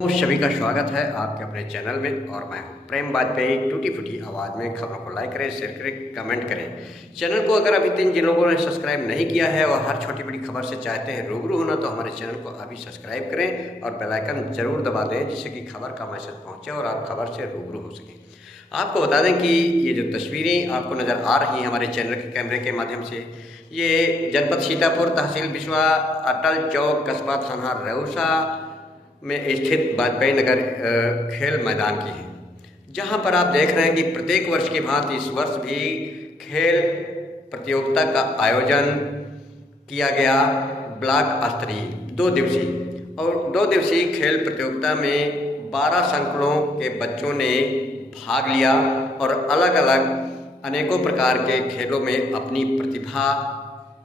तो सभी का स्वागत है आपके अपने चैनल में और मैं प्रेम वाजपेयी टूटी फूटी आवाज़ में खबरों को लाइक करें, शेयर करें, कमेंट करें। चैनल को अगर अभी जिन लोगों ने सब्सक्राइब नहीं किया है और हर छोटी बड़ी खबर से चाहते हैं रूबरू होना, तो हमारे चैनल को अभी सब्सक्राइब करें और बेल आइकन जरूर दबा दें, जिससे कि खबर का मैसेज पहुँचे और आप खबर से रूबरू हो सकें। आपको बता दें कि ये जो तस्वीरें आपको नज़र आ रही हैं हमारे चैनल के कैमरे के माध्यम से, ये जनपद सीतापुर, तहसील बिस्वा, अटल चौक, कस्बा थाना रउसा में स्थित वाजपेयी नगर खेल मैदान की है, जहां पर आप देख रहे हैं कि प्रत्येक वर्ष की भांति इस वर्ष भी खेल प्रतियोगिता का आयोजन किया गया। ब्लॉक स्तरीय 2 दिवसीय और 2 दिवसीय खेल प्रतियोगिता में 12 संकुलों के बच्चों ने भाग लिया और अलग अलग अनेकों प्रकार के खेलों में अपनी प्रतिभा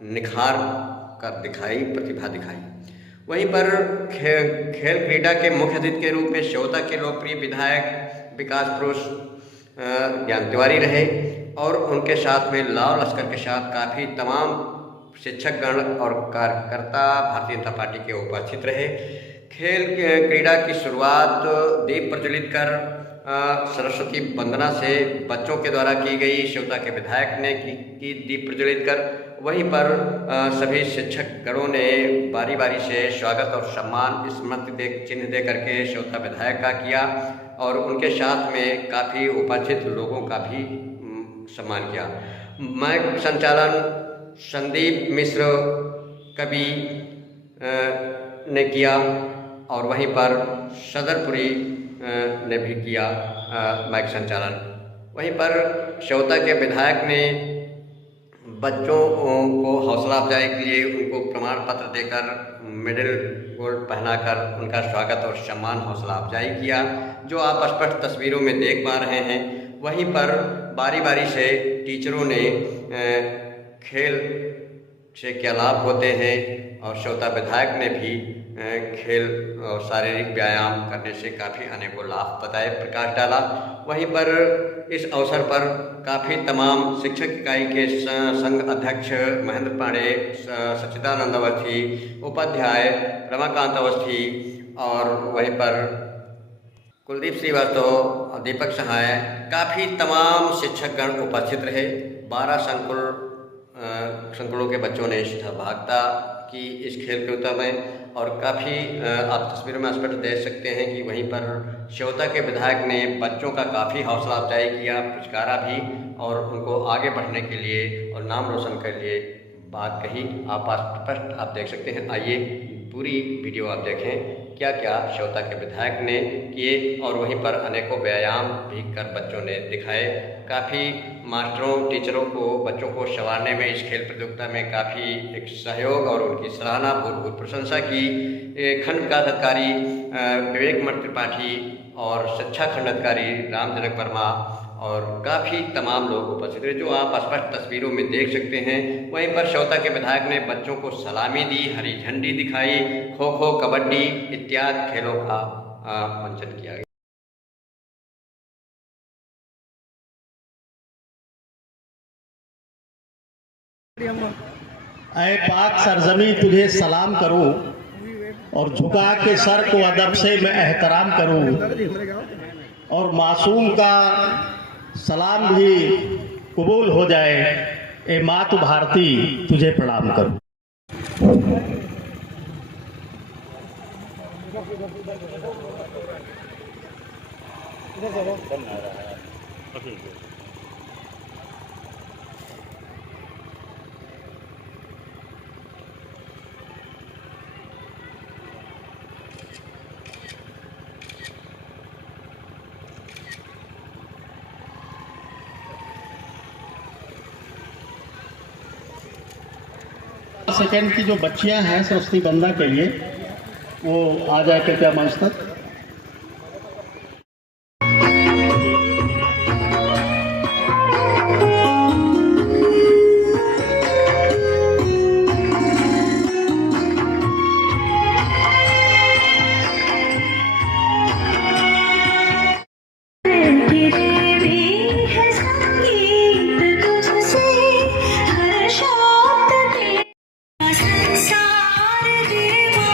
निखार कर प्रतिभा दिखाई। वहीं पर खेल क्रीड़ा के मुख्य अतिथि के रूप में श्योता के लोकप्रिय विधायक विकास पुरुष ज्ञान तिवारी रहे और उनके साथ में लाव लश्कर के साथ काफ़ी तमाम शिक्षकगण और कार्यकर्ता भारतीय जनता पार्टी के उपस्थित रहे। खेल क्रीड़ा की शुरुआत दीप प्रज्वलित कर सरस्वती वंदना से बच्चों के द्वारा की गई। श्योता के विधायक ने की दीप प्रज्वलित कर। वहीं पर सभी शिक्षक गणों ने बारी बारी से स्वागत और सम्मान स्मृति चिन्ह दे करके श्योता विधायक का किया और उनके साथ में काफ़ी उपस्थित लोगों का भी सम्मान किया। माइक संचालन संदीप मिश्र कवि ने किया और वहीं पर सदरपुरी ने भी किया माइक संचालन। वहीं पर श्योता के विधायक ने बच्चों को हौसला अफजाई के लिए उनको प्रमाण पत्र देकर मेडल गोल्ड पहनाकर उनका स्वागत और सम्मान हौसला अफजाई किया, जो आप स्पष्ट तस्वीरों में देख पा रहे हैं। वहीं पर बारी बारी से टीचरों ने खेल से क्या लाभ होते हैं और श्योता विधायक ने भी खेल और शारीरिक व्यायाम करने से काफ़ी अनेकों लाभ बताए, प्रकाश डाला। वहीं पर इस अवसर पर काफ़ी तमाम शिक्षक इकाई के संघ अध्यक्ष महेंद्र पांडे, सच्चिदानंद अवस्थी, उपाध्याय रमाकांत अवस्थी और वहीं पर कुलदीप श्रीवास्तव, दीपक सहाय, काफ़ी तमाम शिक्षकगण उपस्थित रहे। 12 संकुलों के बच्चों ने सहभागिता की इस खेल प्रतियोगिता में और काफ़ी आप तस्वीरों में स्पष्ट देख सकते हैं कि वहीं पर श्योता के विधायक ने बच्चों का काफ़ी हौसला अफजाई किया, पुचकारा भी और उनको आगे बढ़ने के लिए और नाम रोशन के लिए बात कही। आप स्पष्ट आप देख सकते हैं। आइए पूरी वीडियो आप देखें क्या क्या श्योता के विधायक ने किए और वहीं पर अनेकों व्यायाम भी कर बच्चों ने दिखाए। काफ़ी मास्टरों टीचरों को बच्चों को संवारने में इस खेल प्रतियोगिता में काफ़ी एक सहयोग और उनकी सराहना भूत प्रशंसा की। खंड विकास अधिकारी विवेक मठ त्रिपाठी और शिक्षा खंड अधिकारी रामजनक वर्मा और काफ़ी तमाम लोग उपस्थित रहे, जो आप स्पष्ट तस्वीरों में देख सकते हैं। वहीं पर श्योता के विधायक ने बच्चों को सलामी दी, हरी झंडी दिखाई, खो खो, कबड्डी इत्यादि खेलों का मंचन किया गया। ऐ पाक सरजमी तुझे सलाम करूं और झुका के सर को अदब से मैं एहतराम करूं और मासूम का सलाम भी कबूल हो जाए। ए मातु भारती तुझे प्रणाम करूं। सेकेंड की जो बच्चियां हैं सरस्वती वंदना के लिए, वो आ जाए कृपया मंच तक। संसार देवा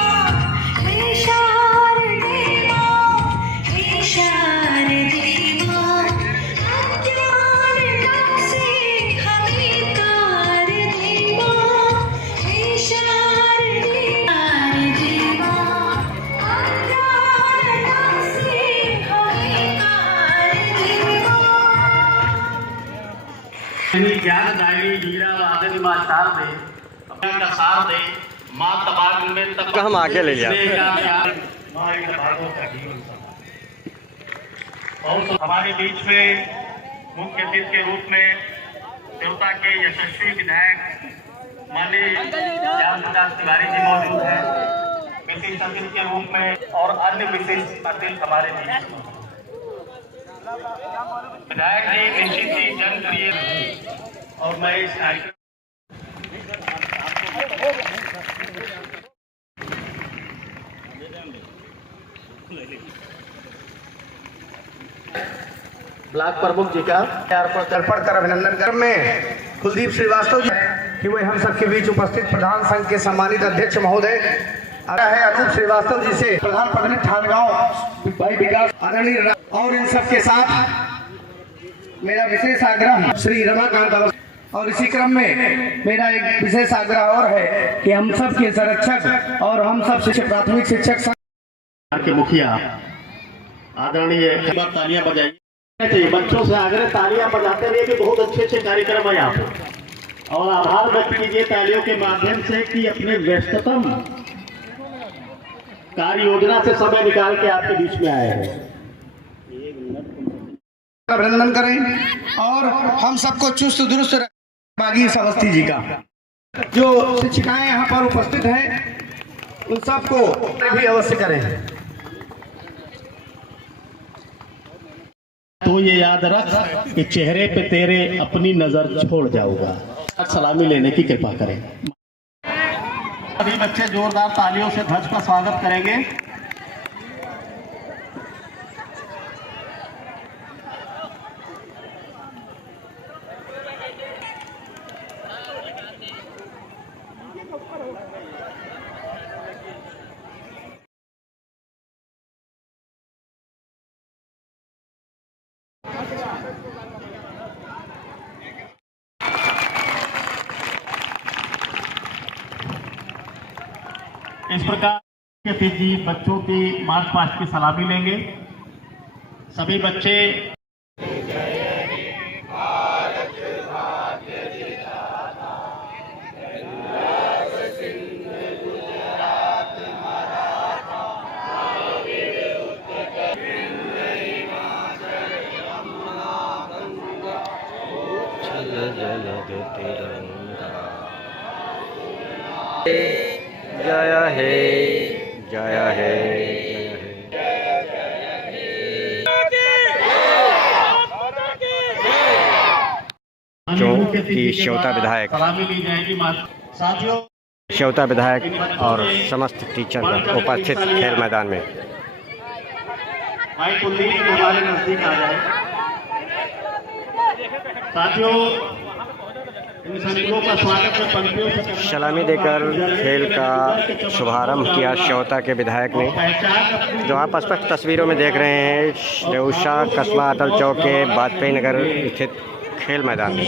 वही ज्ञानदायिनी हीरा वादनी माँ शार दे अपना का सार दे माँ तबाग में तब हम आगे ले लिया और हमारे बीच में मुख्य अतिथि के रूप में देवता के यशस्वी विधायक माननीय श्याम प्रकाश तिवारी जी मौजूद हैं। विशेष अतिथि के रूप में और अन्य विशेष अतिथि हमारे बीच में विधायक जी निश्चित ही जनप्रिय और मैं इस कार्यक्रम ब्लॉक प्रमुख जी का तर्पण कर अभिनंदन कर में कुलदीप श्रीवास्तव जी कि वह हम सबके बीच उपस्थित प्रधान संघ के सम्मानित अध्यक्ष महोदय है अनूप श्रीवास्तव जी से प्रधान प्रतिनिधि ठानगांव भाई विकास आदरणीय और इन सब के साथ मेरा विशेष आग्रह श्री रमाकांत और इसी क्रम में मेरा एक विशेष आग्रह और है कि हम सब के संरक्षक और हम सब शिक्षक प्राथमिक शिक्षक संघ के मुखिया आदरणीय तालियां बजाइए चाहिए बच्चों से आग्रह तालियां बजाते रहिए कि बहुत अच्छे अच्छे कार्यक्रम है यहाँ पे और आभार व्यक्त कीजिए तालियों के माध्यम से कि अपने व्यस्ततम कार्य योजना से समय निकाल के आपके बीच में आए हैं। अभिनंदन करें और हम सबको चुस्त दुरुस्त बागी अवस्थी जी का जो शिक्षिकाएं यहाँ पर उपस्थित हैं उन सबको भी अवश्य करें। तो ये याद रख कि चेहरे पे तेरे अपनी नजर छोड़ जाऊंगा। सलामी लेने की कृपा करें। सभी बच्चे जोरदार तालियों से ध्वज का स्वागत करेंगे। इस प्रकार के जी बच्चों की मार्च पास्ट की सलामी लेंगे। सभी बच्चे जय हे जय हे की श्योता विधायक श्योता विधायक और समस्त टीचर उपस्थित खेल मैदान में। भाई कुलदीप जी हमारे नजदीक आ जाए। साथियों इन सैनिकों का स्वागत में पंक्तियों से सलामी देकर खेल का शुभारंभ किया श्योता के विधायक ने, जो आप स्पष्ट तस्वीरों में देख रहे हैं रेउसा कस्बा अटल चौक के वाजपेयी नगर स्थित खेल मैदान में।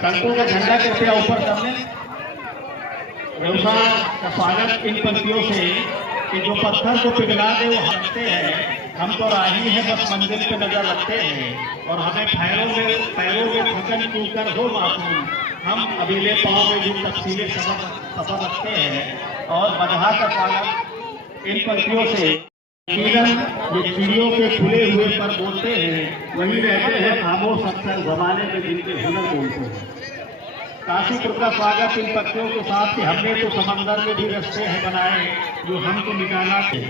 सड़कों का झंडा कृपया ऊपर कर लें। रेउसा का स्वागत इन पंक्तियों से कि जो पत्थर को पिघला दे वो हटते हैं, हम तो राही हैं बस मंजिल पे नजर रखते हैं और हमें पैरों में थकन चूकर हो मासूम, हम अबीले पाँव में जो तफसीलें सफर रखते हैं। और बजहा का स्वागत इन पंक्तियों से जो चिड़ियों के खुले हुए पर बोलते हैं वही रहते हैं खामोश अक्सर जमाने में जिनके हुनर बोलते हैं। काशीपुर का स्वागत इन पक्षियों के साथ कि हमने तो समंदर में भी रास्ते हैं बनाए जो हमको मिटाना थे।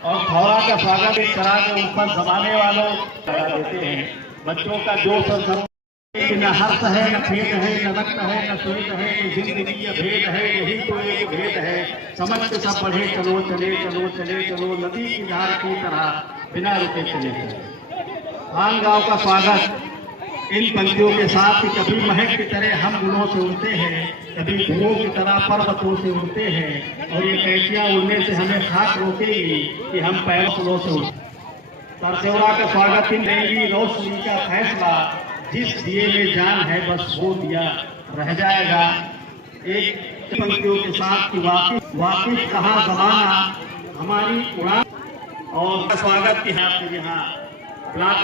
और थौरा का स्वागत इस तरह के ऊपर जमाने वालों लगा देते हैं। बच्चों का जोश और न हर्ष है न खेत है न रक्त है न श्वेत है न जिंदगी या भेद है, यही तो एक भेद है। समझ के सब बढ़े चलो चले चलो चले चलो नदी की धार की तरह बिना रुके चले चले। हान गाँव का स्वागत इन पंक्तियों के साथ कि कभी महक की तरह हम गुणों से उड़ते हैं, कभी धुओं की तरह पर्वतों से उड़ते हैं और ये कैंचियाँ उड़ने से हमें खाक रोकेगी कि हम पैरों से उड़ते। तरसेवड़ा का स्वागत इन देगी रोशनी का फैसला, जिस दिए में जान है बस वो दिया रह जाएगा। एक पंक्तियों के साथ कि वाकिफ कहाँ जमाना हमारी उड़ान और स्वागत की आपके यहाँ ब्लॉक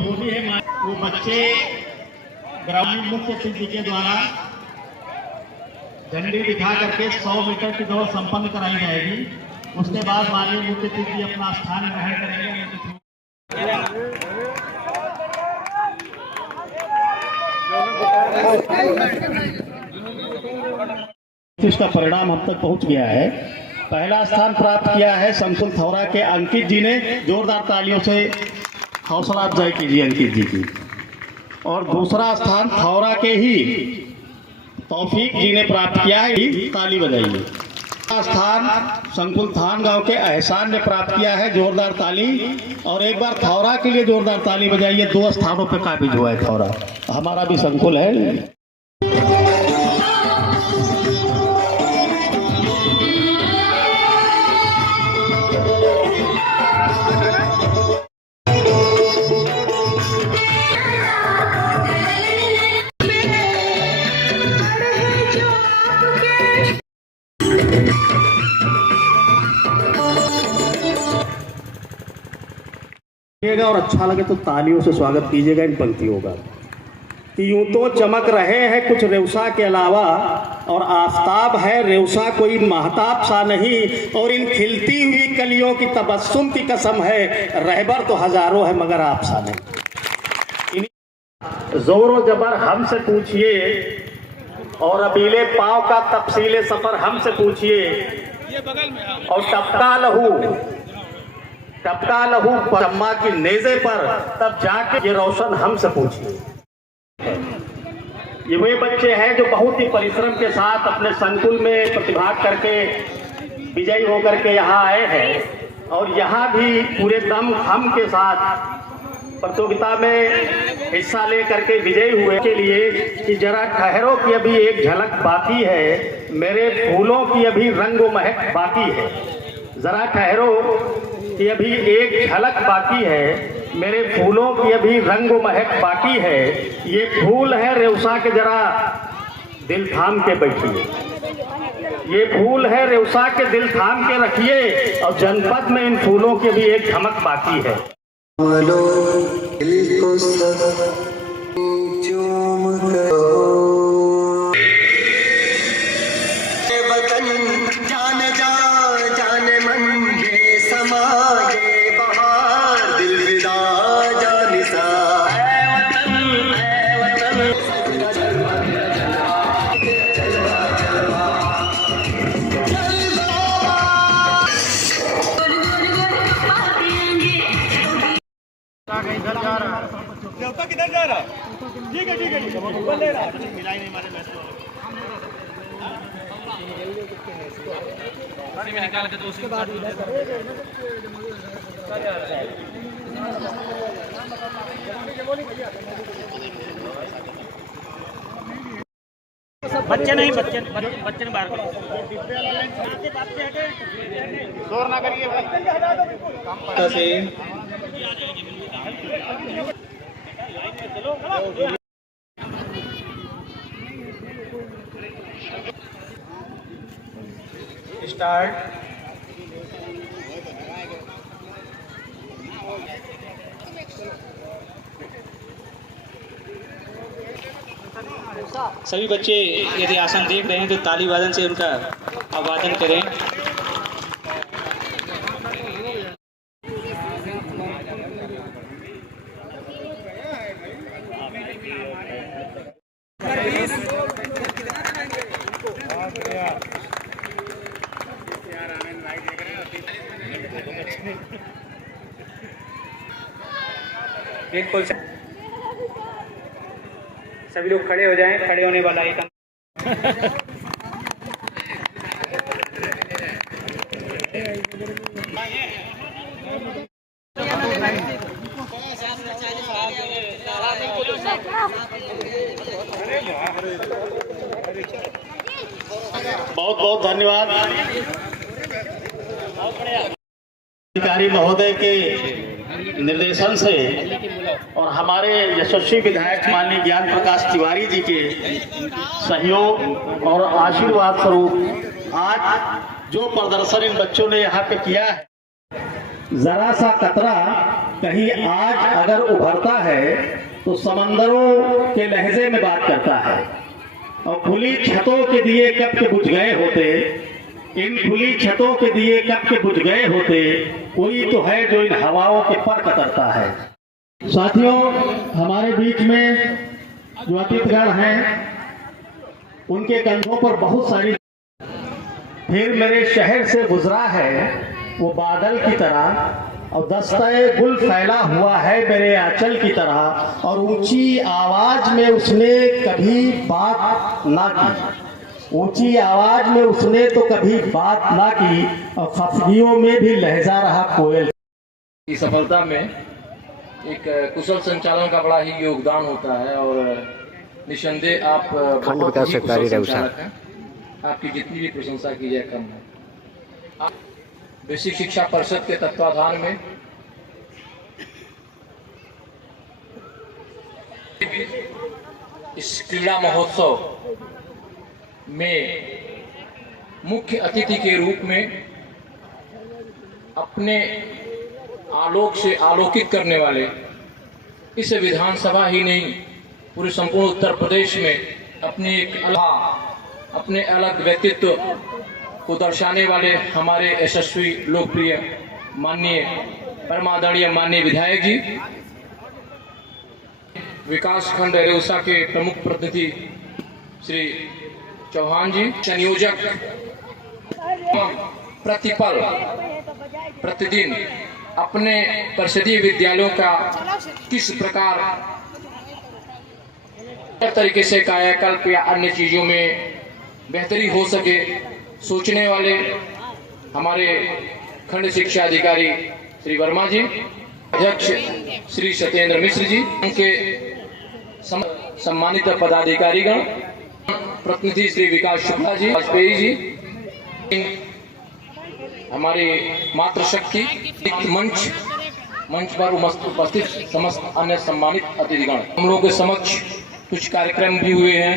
होती है। वो बच्चे ग्रामीण मुख्य अतिथि के द्वारा झंडी दिखा करके 100 मीटर की दौड़ संपन्न कराई जाएगी। उसके बाद माननीय मुख्य अतिथि अपना स्थान ग्रहण करेंगे। इसका परिणाम हम तक पहुंच गया है। पहला स्थान प्राप्त किया है संकुल थौरा के अंकित जी ने। जोरदार तालियों से हौसला अफजाई कीजिए अंकित जी की। और दूसरा स्थान थौरा के ही तौफीक जी ने प्राप्त किया है, ताली बजाइए। स्थान संकुल थान गांव के एहसान ने प्राप्त किया है, जोरदार ताली। और एक बार थौरा के लिए जोरदार ताली बजाइए। 2 स्थानों पर काबिज हुआ है थौरा, हमारा भी संकुल है। और अच्छा लगे तो तालियों से स्वागत कीजिएगा इन पंक्तियों का। कि यूं तो चमक रहे हैं कुछ रेवसा के अलावा, और आफताब है रेवसा कोई महताब सा नहीं, और इन खिलती हुई कलियों की तबस्सुम की कसम है, रहबर तो हजारों है मगर आप सा नहीं। जोर जबर हमसे पूछिए, और अबीले पाँव का तफसीले सफर हमसे पूछिए, और टपका लहू पम्मा की नेज़े पर, तब जाके ये रोशन हमसे पूछिए। ये वे बच्चे हैं जो बहुत ही परिश्रम के साथ अपने संकुल में प्रतिभाग करके विजयी होकर के यहाँ आए हैं, और यहाँ भी पूरे दम खम के साथ प्रतियोगिता में हिस्सा लेकर के विजयी हुए। के लिए कि जरा ठहरो कि अभी एक झलक बाकी है, मेरे फूलों की अभी रंगो महक बाकी है। जरा ठहरो कि अभी एक झलक बाकी है, मेरे फूलों की अभी रंगो महक बाकी है। ये फूल है रेवसा के, जरा दिल थाम के बैठिए। ये फूल है रेवसा के, दिल थाम के रखिए, और जनपद में इन फूलों की भी एक धमक बाकी है। देवता किधर जा रहा? ठीक है ऊपर ले रहा। मिलाई नहीं हमारे मैच में निकाल के तो उसके बाद बच्चे नहीं बच्चे ने बाहर शोर ना करिए स्टार्ट। सभी बच्चे यदि आसन देख रहे हैं तो ताली वादन से उनका अभिवादन करें। सभी लोग खड़े हो जाएं, खड़े होने वाला एक बहुत बहुत धन्यवाद अधिकारी महोदय के निर्देशन से और हमारे यशस्वी विधायक माननीय ज्ञान प्रकाश तिवारी जी के सहयोग और आशीर्वाद स्वरूप आज जो प्रदर्शन इन बच्चों ने यहाँ पे किया है, जरा सा कतरा कहीं आज अगर उभरता है तो समंदरों के लहजे में बात करता है। और खुली छतों के दिए कब के बुझ गए होते, इन खुली छतों के दिए कब के बुझ गए होते, कोई तो है जो इन हवाओं के पर कतरता है। साथियों, हमारे बीच में जो अतिथिगण हैं उनके कंधों पर बहुत सारी, फिर मेरे शहर से गुजरा है वो बादल की तरह, और दस्ते गुल फैला हुआ है मेरे आंचल की तरह, और ऊंची आवाज में उसने कभी बात ना की, ऊंची आवाज में उसने तो कभी बात ना की, और खफगियों में भी लहजा रहा कोयल। की सफलता में एक कुशल संचालन का बड़ा ही योगदान होता है, और निसंदेह आप खंड बहुत विकास ही सरकारी कुशल व्यवस्था। संचालक हैं। आपकी जितनी भी प्रशंसा की जाए कम है। आप बेसिक शिक्षा परिषद के तत्वाधान में इस क्रीड़ा महोत्सव में मुख्य अतिथि के रूप में अपने आलोक से आलोकित करने वाले, इस विधानसभा ही नहीं पूरे संपूर्ण उत्तर प्रदेश में अपने अलग व्यक्तित्व को दर्शाने वाले हमारे यशस्वी लोकप्रिय माननीय परमादरणीय माननीय विधायक जी, विकास खंड रेउसा के प्रमुख प्रतिनिधि श्री चौहान जी, संयोजक प्रतिपल प्रतिदिन अपने परिषदीय विद्यालयों का किस प्रकार तरीके से कायाकल्प या अन्य चीजों में बेहतरी हो सके सोचने वाले हमारे खंड शिक्षा अधिकारी श्री वर्मा जी, अध्यक्ष श्री सत्येंद्र मिश्र जी, उनके सम्मानित पदाधिकारीगण, प्रतिनिधि श्री विकास शुक्ला जी, वाजपेयी जी, हमारी मातृशक्ति मंच पर उपस्थित समस्त अन्य सम्मानित अतिथिगण, हम लोगों के समक्ष कुछ कार्यक्रम भी हुए हैं।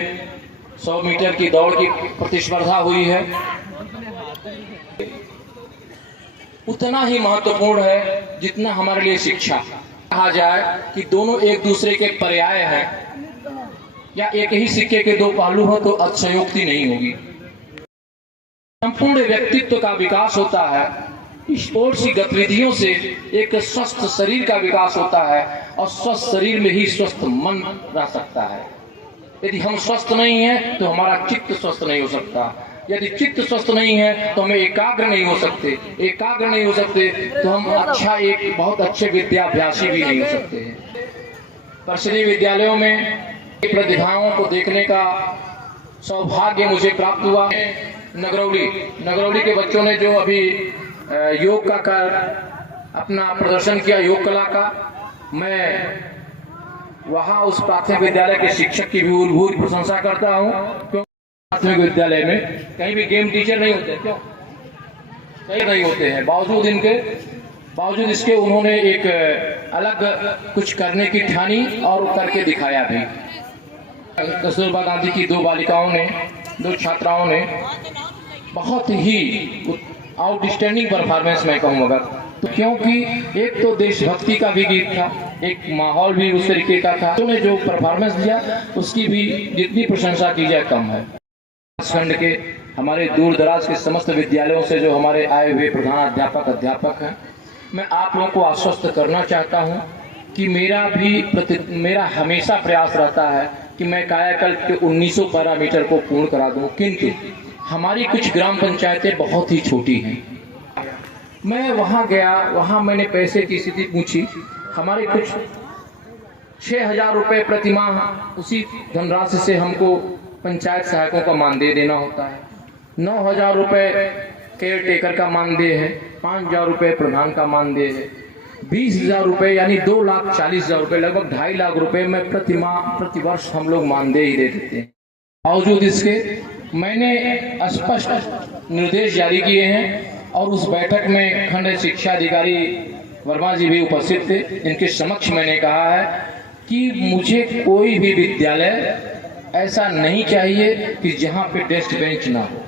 100 मीटर की दौड़ की प्रतिस्पर्धा हुई है। उतना ही महत्वपूर्ण है जितना हमारे लिए शिक्षा। कहा जाए कि दोनों एक दूसरे के पर्याय हैं या एक ही सिक्के के दो पहलू हो तो अतिशयोक्ति नहीं होगी। संपूर्ण व्यक्तित्व का विकास होता है, स्पोर्ट्स की गतिविधियों से एक स्वस्थ शरीर का विकास होता है, और स्वस्थ शरीर में ही स्वस्थ मन रह सकता है। यदि हम स्वस्थ नहीं हैं तो हमारा चित्त स्वस्थ नहीं हो सकता, यदि चित्त स्वस्थ नहीं है तो हमें एकाग्र नहीं हो सकते, एकाग्र नहीं हो सकते तो हम एक बहुत अच्छे विद्याभ्यासी भी नहीं हो सकते हैं। परिषदीय विद्यालयों में प्रतिभाओं को देखने का सौभाग्य मुझे प्राप्त हुआ। नगरौली के बच्चों ने जो अभी योग का अपना प्रदर्शन किया, योग कला का, मैं वहाँ उस प्राथमिक विद्यालय के शिक्षक की भी भूरी प्रशंसा करता हूँ, क्योंकि प्राथमिक विद्यालय में कहीं भी गेम टीचर नहीं होते, क्यों कहीं नहीं होते हैं, बावजूद इसके उन्होंने एक अलग कुछ करने की ठानी और करके दिखाया भी। कस्तूरबा गांधी की दो छात्राओं ने बहुत ही आउटस्टैंडिंग परफॉर्मेंस मैं कहूँगा, तो क्योंकि एक तो देशभक्ति का भी गीत था, एक माहौल भी उस तरीके का था, उन्होंने जो परफॉर्मेंस दिया उसकी भी जितनी प्रशंसा की जाए कम है। खंड के हमारे दूर दराज के समस्त विद्यालयों से जो हमारे आए हुए प्रधान अध्यापक हैं, मैं आप लोगों को आश्वस्त करना चाहता हूं कि मेरा हमेशा प्रयास रहता है कि मैं कायाकल्प के 1900 पैरामीटर को पूर्ण करा दूं, किंतु हमारी कुछ ग्राम पंचायतें बहुत ही छोटी हैं। मैं वहां गया, वहां मैंने पैसे की स्थिति पूछी, हमारे कुछ 6000 रुपये प्रति माह उसी धनराशि से हमको पंचायत सहायकों का मानदेय देना होता है, 9000 रुपये केयर टेकर का मानदेय है, 5000 रुपये प्रधान का मानदेय है, 20000 रुपये यानी 2,40,000 रुपये, लगभग 2.5 लाख रुपये में प्रति वर्ष हम लोग मानदेय ही दे देते हैं। बावजूद इसके मैंने स्पष्ट निर्देश जारी किए हैं और उस बैठक में खंड शिक्षा अधिकारी वर्मा जी भी उपस्थित थे। इनके समक्ष मैंने कहा है कि मुझे कोई भी विद्यालय ऐसा नहीं चाहिए कि जहाँ पे डेस्क बेंच ना हो।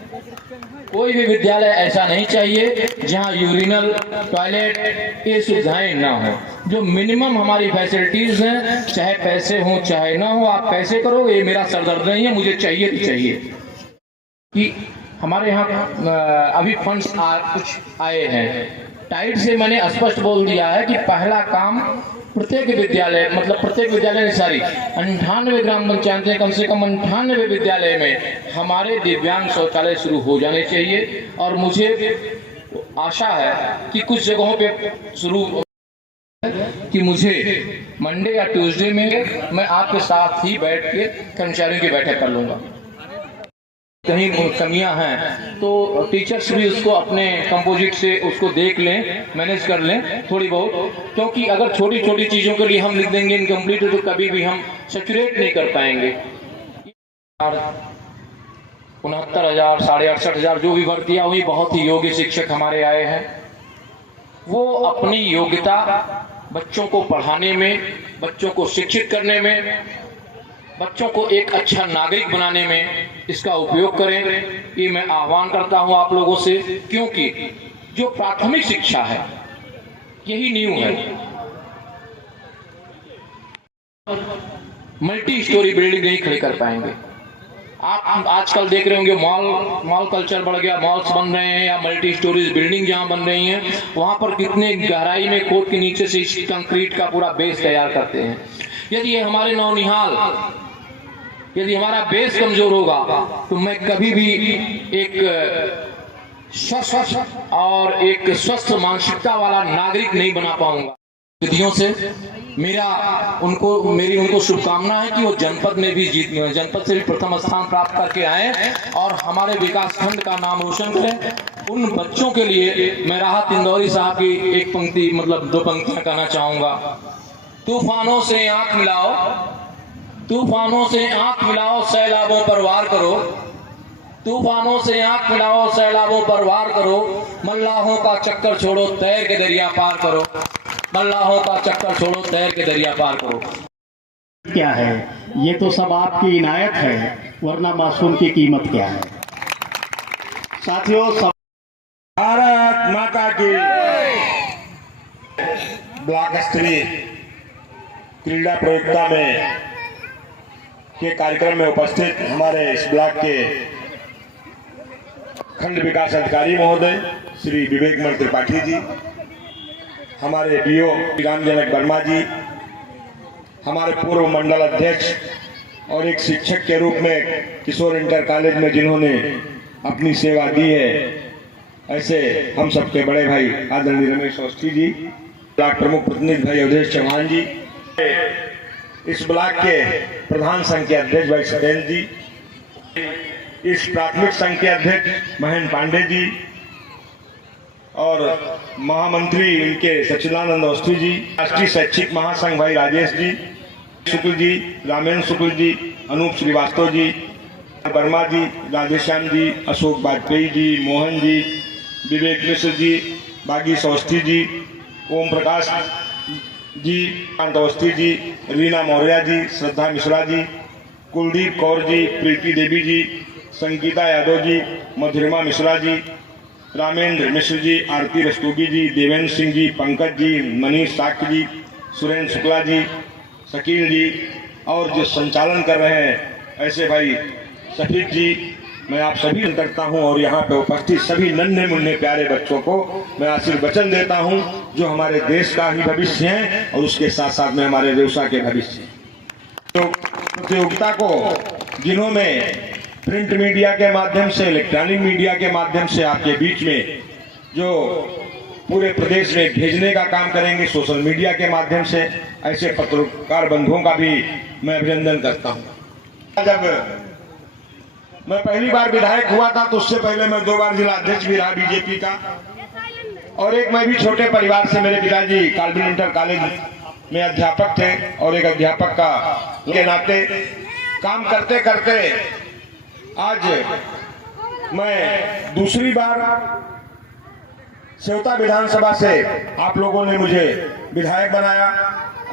कोई भी विद्यालय ऐसा नहीं चाहिए जहाँ यूरिनल, टॉयलेट ये सुविधाएं ना हो। जो मिनिमम हमारी फैसिलिटीज हैं, चाहे पैसे हो चाहे ना हो, आप पैसे करोगे ये मेरा सरदर्द नहीं है, मुझे चाहिए तो चाहिए। कि हमारे यहाँ अभी फंड्स कुछ आए हैं, टाइट से मैंने स्पष्ट बोल दिया है कि पहला काम प्रत्येक विद्यालय, मतलब प्रत्येक विद्यालय सारी 98 ग्राम पंचायतें, कम से कम 98 विद्यालय में हमारे दिव्यांग शौचालय शुरू हो जाने चाहिए। और मुझे आशा है कि कुछ जगहों पे शुरू कि मुझे मंडे या ट्यूसडे में मैं आपके साथ ही बैठ के कर्मचारियों की बैठक कर लूँगा। कहीं कमियां हैं तो टीचर्स भी उसको अपने कंपोजिट से उसको देख लें, मैनेज कर लें थोड़ी बहुत, क्योंकि अगर छोटी छोटी चीज़ों के लिए हम लिख देंगे इनकम्प्लीट तो कभी भी हम सैचुरेट नहीं कर पाएंगे। 69,000, 68,500 जो भी भर्तियां हुई, बहुत ही योग्य शिक्षक हमारे आए हैं। वो अपनी योग्यता बच्चों को पढ़ाने में, बच्चों को शिक्षित करने में, बच्चों को एक अच्छा नागरिक बनाने में इसका उपयोग करें। ये मैं आह्वान करता हूं आप लोगों से, क्योंकि जो प्राथमिक शिक्षा है यही नींव है। मल्टी स्टोरी बिल्डिंग नहीं खड़ी कर पाएंगे। आप आजकल देख रहे होंगे मॉल कल्चर बढ़ गया, मॉल्स बन रहे हैं या मल्टी स्टोरीज बिल्डिंग जहां बन रही हैं, वहां पर कितने गहराई में खोद के नीचे से कंक्रीट का पूरा बेस तैयार करते हैं। यदि ये हमारे नौनिहाल, यदि हमारा बेस कमजोर होगा तो मैं कभी भी एक स्वस्थ और एक स्वस्थ मानसिकता वाला नागरिक नहीं बना पाऊंगा। विधियों से मेरी उनको शुभकामना है कि वो जनपद में भी जनपद से भी प्रथम स्थान प्राप्त करके आए और हमारे विकास खंड का नाम रोशन करें। उन बच्चों के लिए मैं राहत इंदौरी साहब की एक पंक्ति, मतलब 2 पंक्तियां कहना चाहूंगा। तूफानों से आंख मिलाओ, तूफानों से आंख मिलाओ, सैलाबों पर वार करो। तूफानों से आंख मिलाओ, सैलाबों पर वार करो। मल्लाहों का चक्कर छोड़ो, तैर के दरिया पार करो। मल्लाहों का चक्कर छोड़ो, तैर के दरिया पार करो। क्या है ये तो सब आपकी इनायत है, वरना मासूम की कीमत क्या है। साथियों, सब भारत माता की। ब्लॉक स्तरीय क्रीड़ा प्रतियोगिता में के कार्यक्रम में उपस्थित हमारे इस ब्लॉक के खंड विकास अधिकारी महोदय श्री विवेकमल त्रिपाठी जी, हमारे बीओ रामजनक वर्मा जी, हमारे पूर्व मंडल अध्यक्ष और एक शिक्षक के रूप में किशोर इंटर कॉलेज में जिन्होंने अपनी सेवा दी है, ऐसे हम सबके बड़े भाई आदरणीय रमेश अवस्थी जी, ब्लॉक प्रमुख प्रतिनिधि भाई अवधेश चौहान जी, इस ब्लॉक के प्रधान संघ के अध्यक्ष भाई सत्येंद्र जी, इस प्राथमिक संघ के अध्यक्ष महेंद्र पांडे जी और महामंत्री इनके सच्चिदानंद अवस्थी जी, राष्ट्रीय शैक्षिक महासंघ भाई राजेश जी शुक्ल जी, रामेंद्र शुक्ल जी, अनूप श्रीवास्तव जी, वर्मा जी, राधेश्याम जी, अशोक वाजपेयी जी, मोहन जी, विवेक मिश्र जी, बागी अवस्थी जी, ओम प्रकाश जी, कांत अवस्थी जी, रीना मौर्य जी, श्रद्धा मिश्रा जी, कुलदीप कौर जी, प्रीति देवी जी, संगीता यादव जी, मधुरिमा मिश्रा जी, रामेंद्र मिश्र जी, आरती रस्तोगी जी, देवेंद्र सिंह जी, पंकज जी, मनीष साक्य जी, सुरेंद्र शुक्ला जी, शकील जी और जो संचालन कर रहे हैं ऐसे भाई सफीक जी, मैं आप सभी करता हूं और यहाँ पे उपस्थित सभी नन्हे मुन्ने प्यारे बच्चों को मैं आशीर्वचन देता हूं जो हमारे देश का ही भविष्य है और उसके साथ साथ में हमारे व्यवसाय के भविष्य। तो प्रतियोगिता को जिन्होंने प्रिंट मीडिया के माध्यम से, इलेक्ट्रॉनिक मीडिया के माध्यम से आपके बीच में जो पूरे प्रदेश में भेजने का काम करेंगे, सोशल मीडिया के माध्यम से, ऐसे पत्रकार बंधुओं का भी मैं अभिनंदन करता हूं। जब मैं पहली बार विधायक हुआ था तो उससे पहले मैं 2 बार जिला अध्यक्ष भी रहा बीजेपी का, और एक मैं भी छोटे परिवार से, मेरे पिताजी काल्विन इंटर कॉलेज में अध्यापक थे और एक अध्यापक का के नाते काम करते करते आज मैं दूसरी बार सेवता विधानसभा से आप लोगों ने मुझे विधायक बनाया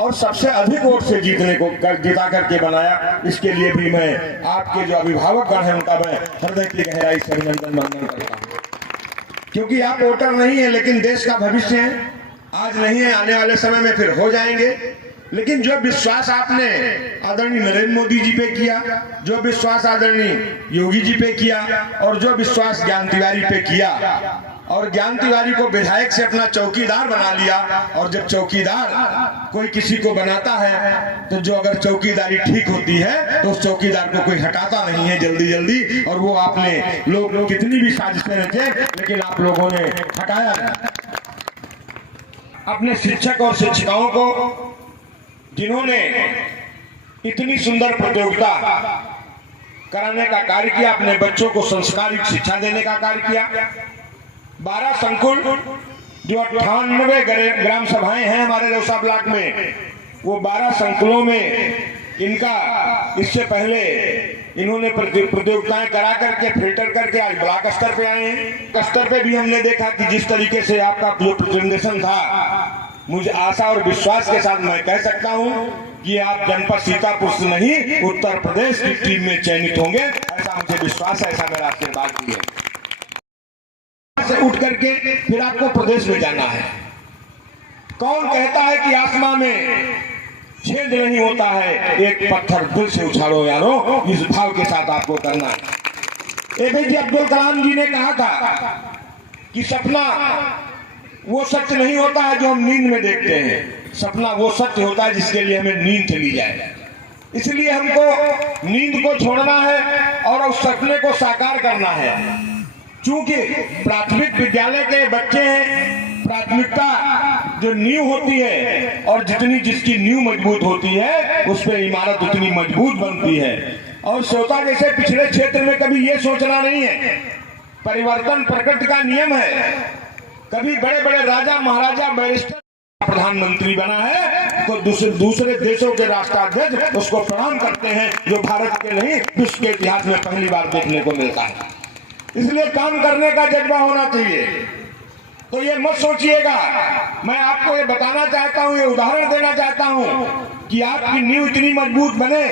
और सबसे अधिक वोट से जिता करके बनाया। इसके लिए भी मैं आपके जो अभिभावक गण हैं उनका मैं हृदय की गहराई से अभिनंदन वंदन करता हूँ, क्योंकि आप वोटर नहीं है लेकिन देश का भविष्य है। आज नहीं है, आने वाले समय में फिर हो जाएंगे। लेकिन जो विश्वास आपने आदरणीय नरेंद्र मोदी जी पे किया, जो विश्वास आदरणीय योगी जी पे किया और जो विश्वास ज्ञान तिवारी पे किया, और ज्ञान तिवारी को विधायक से अपना चौकीदार बना लिया। और जब चौकीदार कोई किसी को बनाता है तो जो अगर चौकीदारी ठीक होती है तो उस चौकीदार को कोई हटाता नहीं है जल्दी जल्दी। और वो आपने लोग कितनी भी साजिशें रचे लेकिन आप लोगों ने हटाया नहीं। अपने शिक्षक और शिक्षिकाओं को जिन्होंने इतनी सुंदर प्रतियोगिता कराने का कार्य किया, अपने बच्चों को संस्कारिक शिक्षा देने का कार्य किया। 12 संकुल जो 98 ग्राम सभाएं हैं हमारे रौसा ब्लॉक में, वो 12 संकुलों में इनका इससे पहले इन्होंने प्रतियोगिताएं करा करके फिल्टर करके आज ब्लॉक स्तर पे आए हैं। स्तर पे भी हमने देखा कि जिस तरीके से आपका जो प्रेजेंटेशन था, मुझे आशा और विश्वास के साथ मैं कह सकता हूं कि आप जनपद सीतापुर से नहीं उत्तर प्रदेश की टीम में चयनित होंगे, ऐसा मुझे विश्वास है, ऐसा मेरा आशीर्वाद भी है। से उठ करके फिर आपको प्रदेश में जाना है। कौन कहता है कि आसमां में छेद नहीं होता है, एक पत्थर दिल से उछालो यारो, इस भाव के साथ आपको करना है। APJ अब्दुल कलाम जी ने कहा था कि सपना वो सत्य नहीं होता है जो हम नींद में देखते हैं, सपना वो सत्य होता है जिसके लिए हमें नींद चली जाए। इसलिए हमको नींद को छोड़ना है और उस सपने को साकार करना है। क्योंकि प्राथमिक विद्यालय के बच्चे हैं, प्राथमिकता जो नींव होती है और जितनी जिसकी नींव मजबूत होती है उस पर इमारत उतनी मजबूत बनती है। और श्रोता जैसे पिछड़े क्षेत्र में कभी ये सोचना नहीं है, परिवर्तन प्रकृति का नियम है। कभी बड़े बड़े राजा महाराजा बैरिस्टर प्रधानमंत्री बना है तो दूसरे देशों के राष्ट्राध्यक्ष उसको प्रणाम करते हैं, जो भारत के नहीं विश्व के इतिहास में पहली बार देखने को मिलता है। इसलिए काम करने का जज्बा होना चाहिए। तो ये मत सोचिएगा, मैं आपको ये बताना चाहता हूँ, ये उदाहरण देना चाहता हूँ कि आपकी नींव इतनी मजबूत बने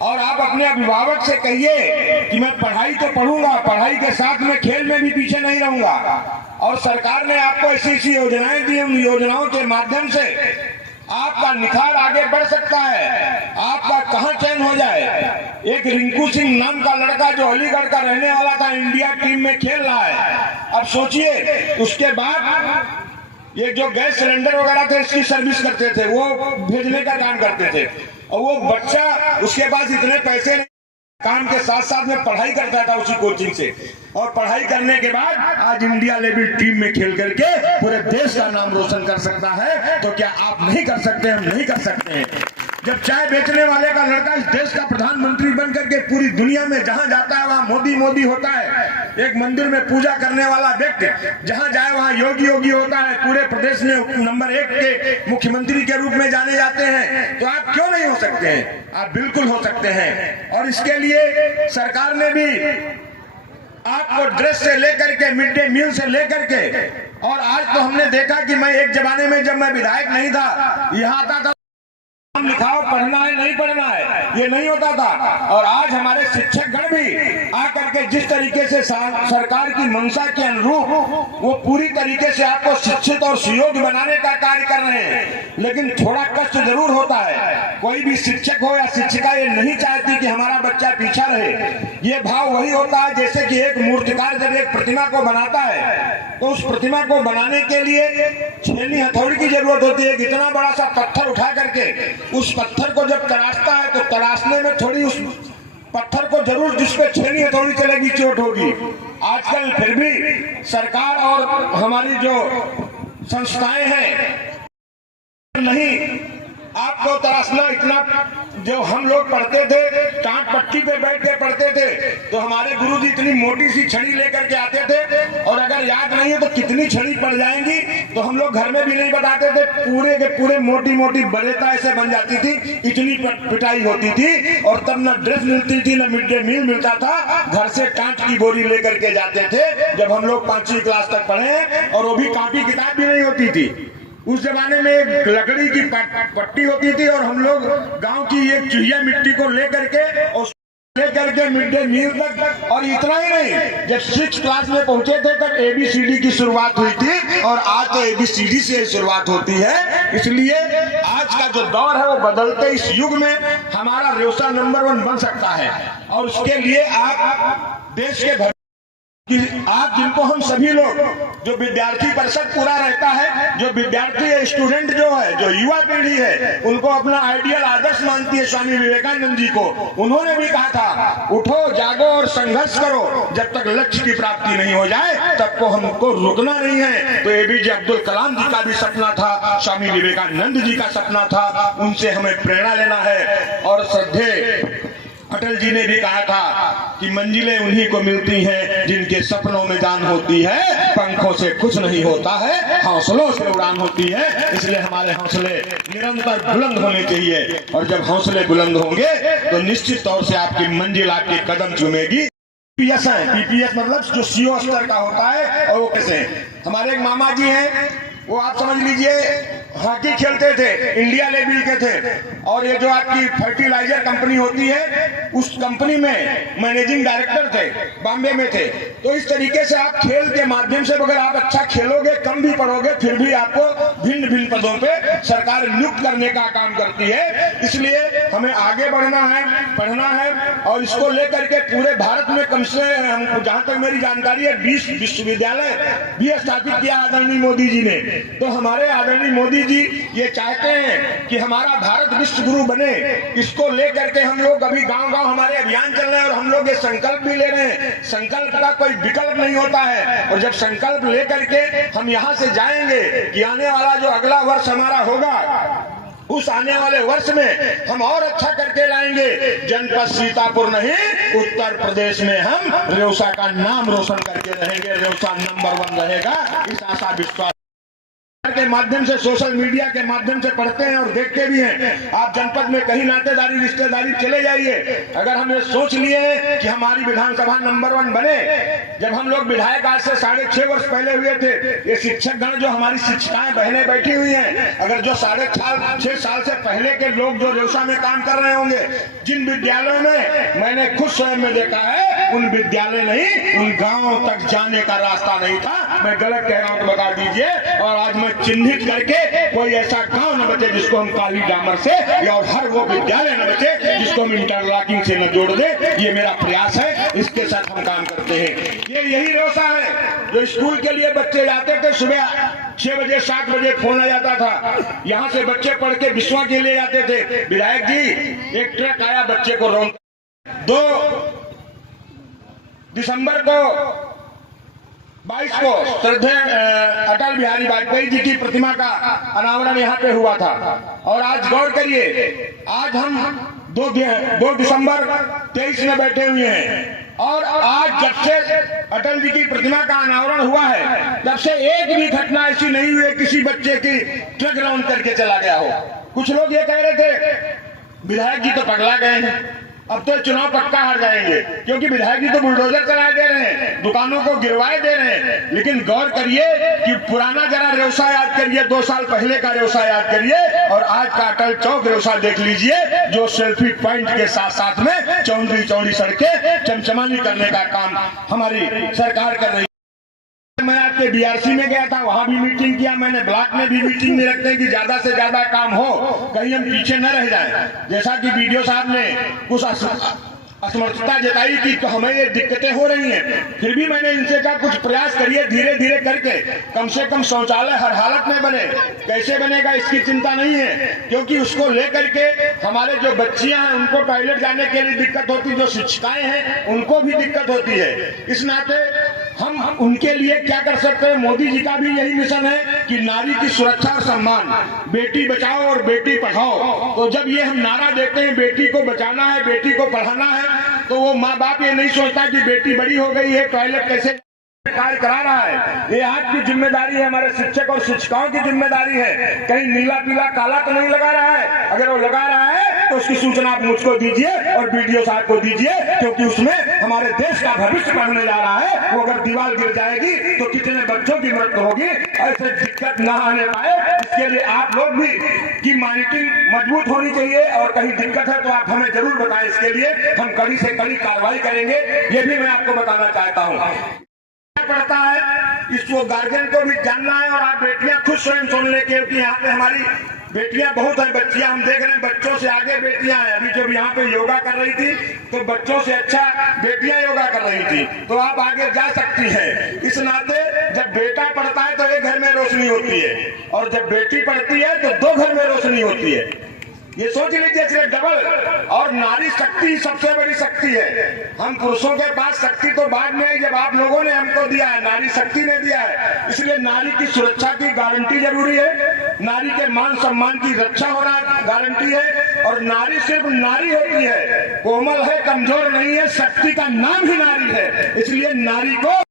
और आप अपने अभिभावक से कहिए कि मैं पढ़ाई तो पढ़ूंगा, पढ़ाई के साथ में खेल में भी पीछे नहीं रहूंगा। और सरकार ने आपको ऐसी ऐसी योजनाएं दी, उन योजनाओं के माध्यम से आपका निखार आगे बढ़ सकता है, आपका कहां चयन हो जाए। एक रिंकू सिंह नाम का लड़का जो अलीगढ़ का रहने वाला था, इंडिया टीम में खेल रहा है। अब सोचिए, उसके बाद ये जो गैस सिलेंडर वगैरह थे इसकी सर्विस करते थे, वो भेजने का काम करते थे। और वो बच्चा, उसके पास इतने पैसे नहीं, काम के साथ साथ में पढ़ाई करता था उसी कोचिंग से। और पढ़ाई करने के बाद आज इंडिया लेवल टीम में खेल करके पूरे देश का नाम रोशन कर सकता है। तो क्या आप नहीं कर सकते? हम नहीं कर सकते हैं। जब चाय बेचने वाले का लड़का इस देश का प्रधानमंत्री बन करके पूरी दुनिया में जहां जाता है वहां मोदी मोदी होता है, एक मंदिर में पूजा करने वाला व्यक्ति जहां जाए वहां योगी योगी होता है, पूरे प्रदेश में नंबर 1 के मुख्यमंत्री के रूप में जाने जाते हैं, तो आप क्यों नहीं हो सकते हैं? आप बिल्कुल हो सकते हैं। और इसके लिए सरकार ने भी आपको ड्रेस से लेकर के, मिड डे मील से लेकर के, और आज तो हमने देखा कि मैं एक जमाने में जब मैं विधायक नहीं था, यहाँ आता था लिखाओ पढ़ना है नहीं पढ़ना है, ये नहीं होता था। और आज हमारे शिक्षक गण भी आकर के जिस तरीके से सरकार की मंशा के अनुरूप वो पूरी तरीके से आपको शिक्षित और सुयोग्य बनाने का कार्य कर रहे हैं। लेकिन थोड़ा कष्ट जरूर होता है। कोई भी शिक्षक हो या शिक्षिका ये नहीं चाहती कि हमारा बच्चा पीछा रहे। ये भाव वही होता है जैसे कि एक मूर्तिकार जब एक प्रतिमा को बनाता है तो उस प्रतिमा को बनाने के लिए छेनी हथौड़ी की जरूरत होती है। इतना बड़ा सा पत्थर उठा करके उस पत्थर को जब तराशता है तो तराशने में थोड़ी उस पत्थर को जरूर जिस पे छेनी हथौड़ी चलेगी चोट होगी। आजकल फिर भी सरकार और हमारी जो संस्थाएं हैं नहीं आपको तराशना इतना जो हम लोग पढ़ते थे टाट पट्टी पे बैठ के पढ़ते थे, तो हमारे गुरुजी इतनी मोटी सी छड़ी लेकर के आते थे, और अगर याद नहीं है तो कितनी छड़ी पड़ जाएंगी तो हम लोग घर में भी नहीं बताते थे, पूरे के पूरे मोटी मोटी बड़ेता ऐसे बन जाती थी, इतनी पिटाई होती थी। और तब न ड्रेस मिलती थी, न मिड डे मील मिलता था, घर से कांच की बोरी लेकर के जाते थे जब हम लोग 5वीं क्लास तक पढ़े, और वो भी कॉपी किताब भी नहीं होती थी। उस जमाने में एक लकड़ी की पट्टी होती थी, और हम लोग गांव की एक चूहिया मिट्टी को लेकर के मिड डे मील तक, और इतना ही नहीं, जब 6th क्लास में पहुंचे थे तब ABCD की शुरुआत हुई थी, और आज तो ABCD से शुरुआत होती है। इसलिए आज का जो दौर है वो बदलते इस युग में हमारा रेवसा नंबर 1 बन सकता है, और उसके लिए आप देश के कि आप जिनको हम सभी लोग, जो विद्यार्थी परिषद पूरा रहता है, जो विद्यार्थी स्टूडेंट जो है, जो युवा पीढ़ी है, उनको अपना आइडियल आदर्श मानती है स्वामी विवेकानंद जी को। उन्होंने भी कहा था, उठो जागो और संघर्ष करो, जब तक लक्ष्य की प्राप्ति नहीं हो जाए तब को हमको रुकना नहीं है। तो APJ अब्दुल कलाम जी का भी सपना था, स्वामी विवेकानंद जी का सपना था, उनसे हमें प्रेरणा लेना है। और श्रद्धेय अटल जी ने भी कहा था कि मंजिलें उन्हीं को मिलती हैं जिनके सपनों में जान होती है, पंखों से कुछ नहीं होता है, हौसलों से उड़ान होती है। इसलिए हमारे हौसले निरंतर बुलंद होने चाहिए, और जब हौसले बुलंद होंगे तो निश्चित तौर से आपकी मंजिल आपके कदम चूमेगी। PPS है, PPS मतलब जो CO स्तर का होता है, और वो कैसे हमारे एक मामा जी हैं, वो आप समझ लीजिए हॉकी खेलते थे, इंडिया लेवल के थे, और ये जो आपकी फर्टिलाइजर कंपनी होती है उस कंपनी में मैनेजिंग डायरेक्टर थे, बॉम्बे में थे। तो इस तरीके से आप खेल के माध्यम से अगर आप अच्छा खेलोगे, कम भी पढ़ोगे, फिर भी आपको भिन्न भिन्न पदों पे सरकार नियुक्त करने का काम करती है। इसलिए हमें आगे बढ़ना है, पढ़ना है, और इसको लेकर के पूरे भारत में कम से हम, जहां तक मेरी जानकारी है, 20 विश्वविद्यालय भी स्थापित किया आदरणीय मोदी जी ने। तो हमारे आदरणीय मोदी जी ये चाहते हैं कि हमारा भारत विश्व गुरु बने। इसको लेकर के हम लोग अभी गांव-गांव हमारे अभियान चल रहे हैं, और हम लोग ये संकल्प भी ले रहे हैं। संकल्प का कोई विकल्प नहीं होता है, और जब संकल्प लेकर के हम यहाँ से जाएंगे कि आने वाला जो अगला वर्ष हमारा होगा, उस आने वाले वर्ष में हम और अच्छा करके लाएंगे। जनपद सीतापुर नहीं, उत्तर प्रदेश में हम रेवसा का नाम रोशन करके रहेंगे, रेवसा नंबर 1 रहेगा। इस आशा विश्वास के माध्यम से, सोशल मीडिया के माध्यम से पढ़ते हैं और देखते भी हैं। आप जनपद में कहीं नातेदारी रिश्तेदारी चले जाइए, अगर हम ये सोच लिए हैं कि हमारी विधानसभा नंबर 1 बने, जब हम लोग विधायक आज से 6.5 वर्ष पहले हुए थे, ये शिक्षक गण जो हमारी शिक्षिकाएं बहनें बैठी हुई हैं, अगर जो 6.5 साल से पहले के लोग जो रेवसा में काम कर रहे होंगे, जिन विद्यालयों में मैंने खुद स्वयं में देखा है, उन विद्यालय नहीं, उन गाँव तक जाने का रास्ता नहीं था। मैं गलत कह रहा हूँ तो बता दीजिए, और आज मैं चिन्हित करके कोई ऐसा गांव न बचे जिसको हम काली डामर से, और हर वो विद्यालय न बचे जिसको हम इंटरलॉकिंग से न जोड़ दे। ये मेरा प्रयास है, इसके साथ हम काम करते हैं। ये यही रेवसा है जो स्कूल के लिए बच्चे जाते थे, सुबह 6 बजे 7 बजे फोन आ जाता था, यहाँ से बच्चे पढ़ के बिस्वा के लिए जाते थे। विधायक जी एक ट्रक आया बच्चे को रोक, 2 दिसंबर को 22 को श्रद्धेय अटल बिहारी वाजपेयी जी की प्रतिमा का अनावरण यहाँ पे हुआ था। और आज गौर करिए, आज हम 2 दिसंबर 23 में बैठे हुए हैं, और आज जब से अटल जी की प्रतिमा का अनावरण हुआ है, तब से एक भी घटना ऐसी नहीं हुई किसी बच्चे की ट्रक राउंड करके चला गया हो। कुछ लोग ये कह रहे थे विधायक जी तो पगला गए हैं, अब तो चुनाव पक्का हार जाएंगे, क्योंकि विधायक जी तो बुलडोजर चला दे रहे हैं, दुकानों को गिरवाए दे रहे हैं। लेकिन गौर करिए कि पुराना जरा रेवसा याद करिए, 2 साल पहले का रेवसा याद करिए, और आज का अटल चौक रेवसा देख लीजिए, जो सेल्फी पॉइंट के साथ साथ में चौड़ी सड़कें चमचमानी करने का काम हमारी सरकार कर रही है। मैं आपके BRC में गया था, वहां भी मीटिंग किया मैंने, ब्लॉक में भी मीटिंग में रखते हैं कि ज्यादा से ज्यादा काम हो, कहीं हम पीछे न रह जाएं। जैसा कि BDO साहब ने कुछ असमर्थता जताई कि तो हमें ये दिक्कतें हो रही हैं, फिर भी मैंने इनसे कहा कुछ प्रयास करिए, धीरे धीरे करके कम से कम शौचालय हर हालत में बने। कैसे बनेगा इसकी चिंता नहीं है, क्योंकि उसको लेकर के हमारे जो बच्चियां हैं उनको टॉयलेट जाने के लिए दिक्कत होती है, जो शिक्षिकाएं हैं उनको भी दिक्कत होती है। इस नाते हम उनके लिए क्या कर सकते हैं। मोदी जी का भी यही मिशन है कि नारी की सुरक्षा और सम्मान, बेटी बचाओ और बेटी पढ़ाओ। तो जब ये हम नारा देते हैं बेटी को बचाना है, बेटी को पढ़ाना है, तो वो माँ बाप ये नहीं सोचता कि बेटी बड़ी हो गई है, टॉयलेट कैसे कार्य करा रहा है। ये आपकी जिम्मेदारी है, हमारे शिक्षक और शिक्षिकाओं की जिम्मेदारी है। कहीं नीला पीला काला तो नहीं लगा रहा है। अगर वो लगा रहा है तो उसकी सूचना आप मुझको दीजिए और वीडियो साहब को दीजिए, क्योंकि उसमें हमारे देश का भविष्य बढ़ने जा रहा है। वो अगर दीवार गिर जाएगी तो कितने बच्चों की मृत्यु होगी। ऐसे दिक्कत न आने पाए, इसके लिए आप लोग भी की मॉनिटरिंग मजबूत होनी चाहिए। और कहीं दिक्कत है तो आप हमें जरूर बताएं, इसके लिए हम कड़ी से कड़ी कार्रवाई करेंगे। ये भी मैं आपको बताना चाहता हूँ। पड़ता है इसको गार्जियन को भी जानना है। और आप बेटियां खुद स्वयं सुन ले, क्योंकि यहाँ पे हमारी बेटियां बहुत हैं। बच्चियां हम देख रहे हैं, बच्चों से आगे बेटियां हैं। अभी जब यहाँ पे योगा कर रही थी तो बच्चों से अच्छा बेटियां योगा कर रही थी। तो आप आगे जा सकती हैं। इस नाते जब बेटा पढ़ता है तो एक घर में रोशनी होती है, और जब बेटी पढ़ती है तो दो घर में रोशनी होती है। ये सोच लीजिए, सिर्फ डबल। और नारी शक्ति सबसे बड़ी शक्ति है। हम पुरुषों के पास शक्ति तो बाद में आई, जब आप लोगों ने हमको दिया है, नारी शक्ति ने दिया है। इसलिए नारी की सुरक्षा की गारंटी जरूरी है। नारी के मान सम्मान की रक्षा होना गारंटी है। और नारी सिर्फ नारी होती है, कोमल है, कमजोर नहीं है। शक्ति का नाम ही नारी है। इसलिए नारी को,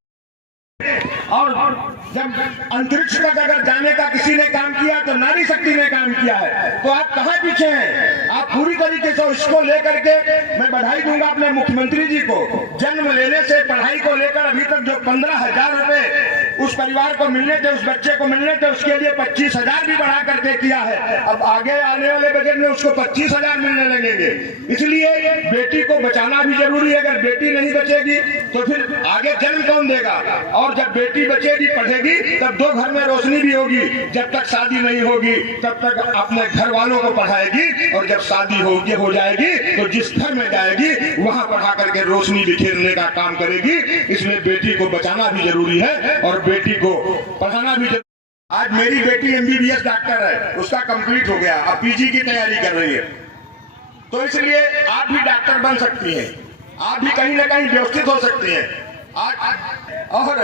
और जब अंतरिक्ष तक अगर जाने का किसी ने काम किया तो नारी शक्ति ने काम किया है। तो आप कहाँ पीछे हैं? आप पूरी तरीके से इसको लेकर के मैं बधाई दूंगा अपने मुख्यमंत्री जी को। जन्म लेने से पढ़ाई को लेकर अभी तक जो 15,000 रुपए उस परिवार को मिलने थे, उस बच्चे को मिलने थे, उसके लिए 25,000 भी बढ़ा करके किया है। अब आगे आने वाले बजट में उसको 25,000 मिलने लगेंगे। इसलिए बेटी को बचाना भी जरूरी है। अगर बेटी नहीं बचेगी तो फिर आगे जन्म कौन देगा? और जब बेटी बचेगी, पढ़ेगी, तब दो घर में रोशनी भी होगी। जब तक शादी नहीं होगी तब तक अपने घर वालों को पढ़ाएगी, और जब शादी हो जाएगी तो जिस घर में जाएगी वहां पढ़ा करके रोशनी बिखेरने का काम करेगी। इसलिए बेटी को बचाना भी जरूरी है और बेटी को पढ़ाना भी जरूरी। आज मेरी बेटी MBBS डॉक्टर है, उसका कंप्लीट हो गया, अब PG की तैयारी कर रही है। तो इसलिए आप भी डॉक्टर बन सकती हैं, आप भी कहीं ना कहीं व्यवस्थित हो सकती हैं। और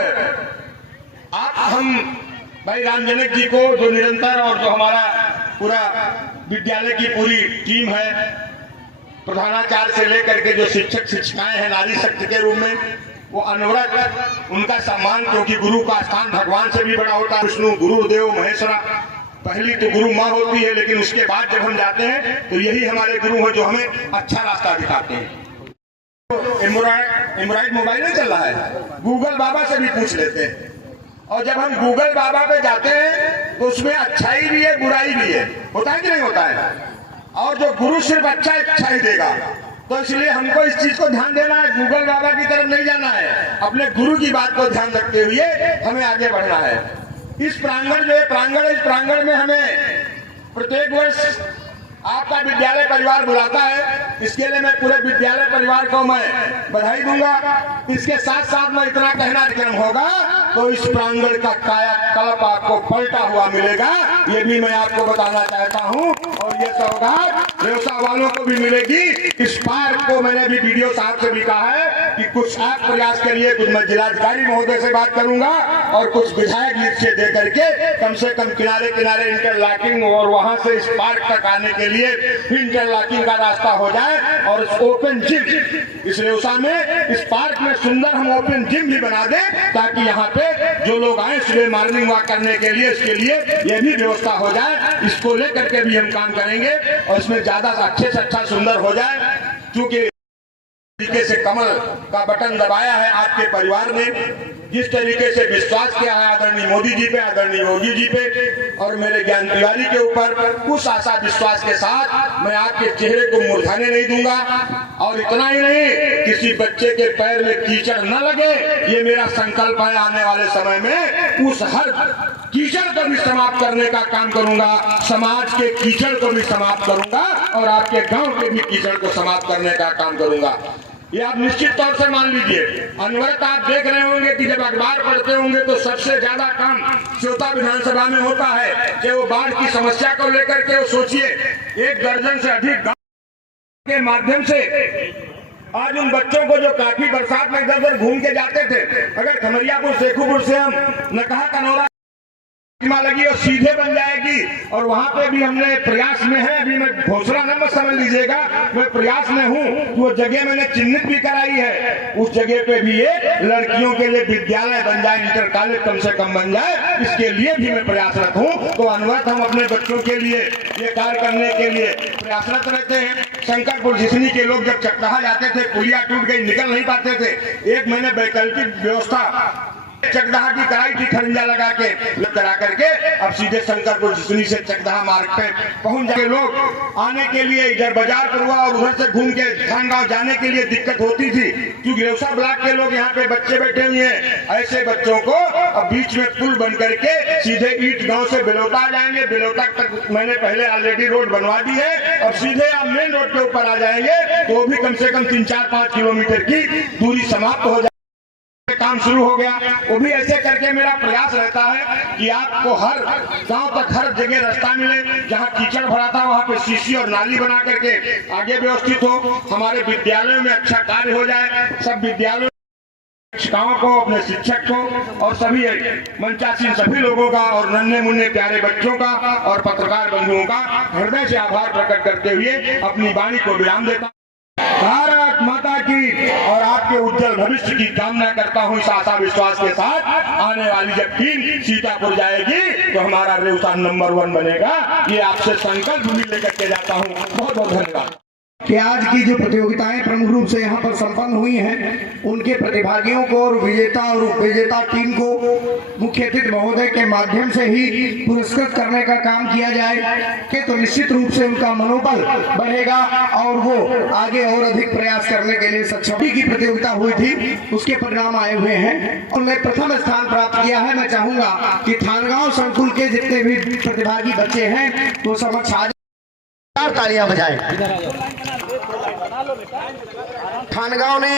आप हम भाई राम जनक जी को जो निरंतर, और जो हमारा पूरा विद्यालय की पूरी टीम है, प्रधानाचार्य से लेकर के जो शिक्षक शिक्षिकाएं हैं नारी शक्ति के रूप में, वो अनवरत उनका सम्मान, क्योंकि गुरु का स्थान भगवान से भी बड़ा होता है। विष्णु, गुरुदेव, महेश्वरा, पहली तो गुरु माँ होती है, लेकिन उसके बाद जब हम जाते हैं तो यही हमारे गुरु हैं जो हमें अच्छा रास्ता दिखाते हैं। एंड्रॉइड मोबाइल नहीं चल रहा है, गूगल बाबा से भी पूछ लेते हैं। और जब हम गूगल बाबा पे जाते हैं तो उसमें अच्छाई भी है, बुराई भी है। होता है कि नहीं होता है? और जो गुरु सिर्फ अच्छा ही देगा। तो इसलिए हमको इस चीज को ध्यान देना है, गूगल बाबा की तरफ नहीं जाना है। अपने गुरु की बात को ध्यान रखते हुए हमें आगे बढ़ना है। इस प्रांगण जो है प्रांगण, इस प्रांगण में हमें प्रत्येक वर्ष आपका विद्यालय परिवार बुलाता है। इसके लिए मैं पूरे विद्यालय परिवार को मैं बधाई दूंगा। इसके साथ साथ मैं इतना कहना क्रम होगा तो इस प्रांगण का कायाकल्प आपको पलटा हुआ मिलेगा, ये भी मैं आपको बताना चाहता हूं। और ये सौगात रेवसा वालों को भी मिलेगी। इस पार्क को मैंने भी वीडियो साहब से भी कहा है कि कुछ आप प्रयास करिए। कुछ मैं जिलाधिकारी महोदय से बात करूंगा और कुछ विधायक लीड से दे करके कम से कम किनारे किनारे इंटरलॉकिंग, और वहां से इस पार्क तक आने के लिए इंटरलॉकिंग का रास्ता हो जाए। और इस ओपन जिम, इस रेवसा में, इस पार्क में सुंदर हम ओपन जिम भी बना दें, ताकि यहाँ पे जो लोग आए सुबह मॉर्निंग वॉक करने के लिए, इसके लिए ये भी व्यवस्था हो जाए। इसको लेकर के भी हम काम करेंगे और इसमें ज्यादा अच्छे से अच्छा सुंदर हो जाए। क्योंकि तरीके से कमल का बटन दबाया है आपके परिवार ने, जिस तरीके से विश्वास किया है आदरणीय मोदी जी पे, आदरणीय योगी जी पे और मेरे ज्ञान तिवारी के ऊपर, उस आशा विश्वास के साथ मैं आपके चेहरे को मुरझाने नहीं दूंगा। और इतना ही नहीं, किसी बच्चे के पैर में कीचड़ न लगे, ये मेरा संकल्प है। आने वाले समय में उस हर कीचड़ को भी समाप्त करने का काम करूंगा, समाज के कीचड़ को भी समाप्त करूंगा और आपके गांव के भी कीचड़ को समाप्त करने का काम करूंगा। ये आप निश्चित तौर से मान लीजिए। अनवरत आप देख रहे होंगे कि जब अखबार पढ़ते होंगे तो सबसे ज्यादा काम श्रोता विधानसभा में होता है कि वो बाढ़ की समस्या को लेकर के, वो सोचिए 1 दर्जन से अधिक गांव के माध्यम से आज उन बच्चों को जो काफी बरसात में इधर उधर घूम के जाते थे, अगर खमरियापुर शेखुपुर से हम नकहा कनौरा लगी और सीधे बन जाएगी। और वहां पे भी हमने प्रयास में है, अभी मैं घोषणा न मत समझ लीजिएगा, मैं प्रयास में हूँ। वो जगह मैंने चिन्हित भी कराई है, उस जगह पे भी एक लड़कियों के लिए विद्यालय बन जाए, इंटर कॉलेज कम से कम बन जाए, इसके लिए भी मैं प्रयासरत हूँ। तो अनवरत हम अपने बच्चों के लिए ये कार्य करने के लिए प्रयासरत रहते हैं। शंकरपुर जिसनी के लोग जब चकराहा जाते थे, पुलिया टूट गई, निकल नहीं पाते थे, एक महीने वैकल्पिक व्यवस्था चकदहा की कराई थी, खरंजा लगा के करा करके अब सीधे शंकरपुर जिसनी से चकदहा मार्ग पे पहुंच जाए। लोग आने के लिए इधर बाजार पर हुआ और उधर से घूम के थानगांव जाने के लिए दिक्कत होती थी, क्योंकि रेवसा ब्लॉक के लोग यहाँ पे बच्चे बैठे हुए हैं। ऐसे बच्चों को अब बीच में पुल बन करके सीधे ईट गांव से बिलौटा आ जाएंगे। बिलौटा तक मैंने पहले ऑलरेडी रोड बनवा दी है और सीधे आप मेन रोड के ऊपर आ जाएंगे, तो भी कम से कम 3-4-5 किलोमीटर की दूरी समाप्त हो जाए, काम शुरू हो गया। वो भी ऐसे करके मेरा प्रयास रहता है कि आपको हर गांव तक हर जगह रास्ता मिले, जहां कीचड़ भरा था वहां पे सीसी और नाली बना करके आगे व्यवस्थित हो, हमारे विद्यालयों में अच्छा कार्य हो जाए। सब विद्यालयों शिक्षकों को, अपने शिक्षक को और सभी मंचासीन सभी लोगों का और नन्हे मुन्ने प्यारे बच्चों का और पत्रकार बंधुओं का हृदय से आभार प्रकट करते हुए अपनी वाणी को विराम देता। भारत माता की और आपके उज्जवल भविष्य की कामना करता हूँ। इस आशा विश्वास के साथ आने वाली जब टीम सीतापुर जाएगी तो हमारा रेवसा नंबर 1 बनेगा, ये आपसे संकल्प भी लेकर के जाता हूँ। बहुत बहुत धन्यवाद। कि आज की जो प्रतियोगिताएं प्रमुख रूप से यहाँ पर संपन्न हुई हैं, उनके प्रतिभागियों को और विजेता और उपविजेता टीम को मुख्य अतिथि महोदय के माध्यम से ही पुरस्कृत करने का काम किया जाए कि तो निश्चित रूप से उनका मनोबल बढ़ेगा और वो आगे और अधिक प्रयास करने के लिए सक्षम। की प्रतियोगिता हुई थी, उसके परिणाम आए हुए हैं, उन्होंने प्रथम स्थान प्राप्त किया है। मैं चाहूंगा कि थानगांव संकुल के जितने भी प्रतिभागी बच्चे हैं वो समक्ष आ तालियां बजाएं। थानगांव ने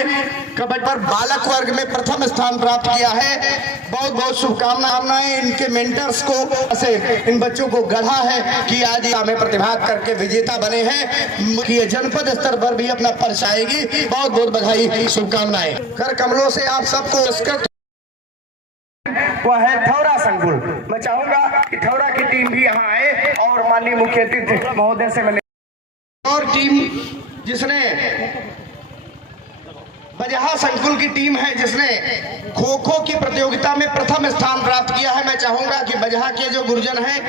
कबड्डी पर बालक वर्ग में प्रथम स्थान प्राप्त किया है। बहुत बहुत शुभकामनाएं इनके मेंटर्स को, से इन बच्चों को गढ़ा है कि आज में प्रतिभा करके विजेता बने हैं, कि जनपद स्तर पर भी अपना पर्च आएगी। बहुत बहुत बधाई, शुभकामनाएं। कर कमलों से आप सबको वह है ठौरा संकुल। मैं चाहूंगा कि ठौरा की टीम भी यहाँ आए और माननीय मुख्य अतिथि महोदय से मिले। और टीम जिसने बजहा संकुल की टीम है जिसने खो खो की प्रतियोगिता में प्रथम स्थान प्राप्त किया है। मैं चाहूंगा कि बजहा के जो गुरुजन हैं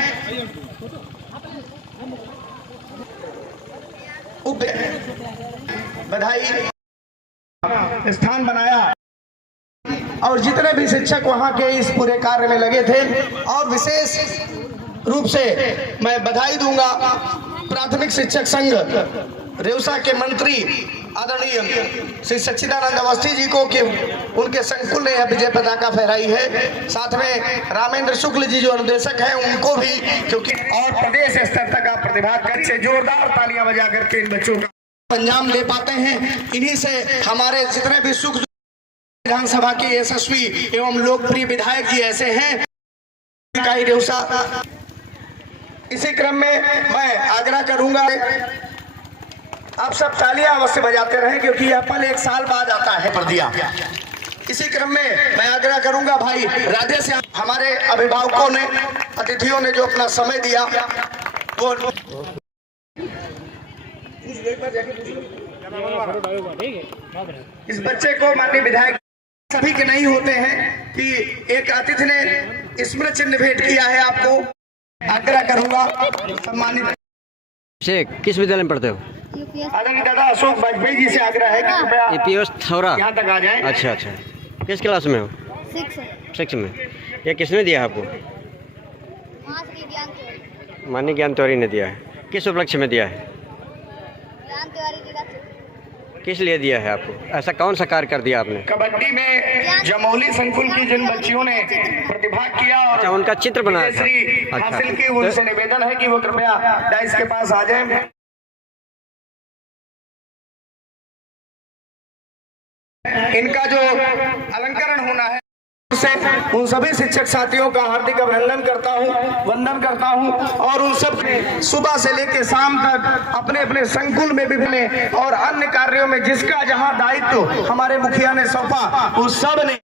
बधाई स्थान बनाया और जितने भी शिक्षक वहां के इस पूरे कार्य में लगे थे। और विशेष रूप से मैं बधाई दूंगा प्राथमिक शिक्षक संघ रेवसा के मंत्री आदरणीय श्री सच्चिदानंद अवस्थी जी को कि उनके संकुल ने यह विजय पताका फहराई है। साथ में रामेंद्र शुक्ल जी जो अनुदेशक हैं उनको भी, क्योंकि और प्रदेश स्तर तक आप प्रतिभाग करके जोरदार तालियां बजा करके इन बच्चों का अंजाम ले पाते हैं। इन्हीं से हमारे जितने भी सुख विधानसभा के यशस्वी एवं लोकप्रिय विधायक जी ऐसे हैं। इसी क्रम में मैं आग्रह करूंगा आप सब तालियां अवश्य बजाते रहें, क्योंकि यह पल 1 साल बाद आता है पर दिया। इसी क्रम में मैं आग्रह करूंगा भाई राधे श्याम, हमारे अभिभावकों ने, अतिथियों ने जो अपना समय दिया वो इस बच्चे को माननीय विधायक सभी के नहीं होते हैं कि एक अतिथि ने स्मृति चिन्ह भेंट किया है आपको। आग्रह करूंगा सम्मानित शेख, किस विद्यालय में पढ़ते हो? आदरणीय दादा अशोक वाजपेयी जी से आग्रह है कि कृपया ईपीएस ठौरा यहाँ तक आ जाएं। अच्छा अच्छा, किस क्लास में हो? 6 में। ये किसने दिया आपको? माननीय ज्ञान तिवारी ने दिया है। किस उपलक्ष्य में दिया है? किस लिए दिया है आपको? ऐसा कौन सा कार्य कर दिया आपने? कबड्डी में जमौली संकुल की जिन बच्चियों ने प्रतिभाग किया और अच्छा, उनका चित्र बनाया था। अच्छा, हासिल की, उनसे निवेदन है कि वो कृपया डाइस के पास आ जाएं। इनका जो अलंकरण होना है से उन सभी शिक्षक साथियों का हार्दिक अभिनंदन करता हूँ, वंदन करता हूँ। और उन सब ने सुबह से लेकर शाम तक अपने अपने संकुल में विभिन्न और अन्य कार्यों में जिसका जहाँ दायित्व हमारे मुखिया ने सौंपा, उस सब ने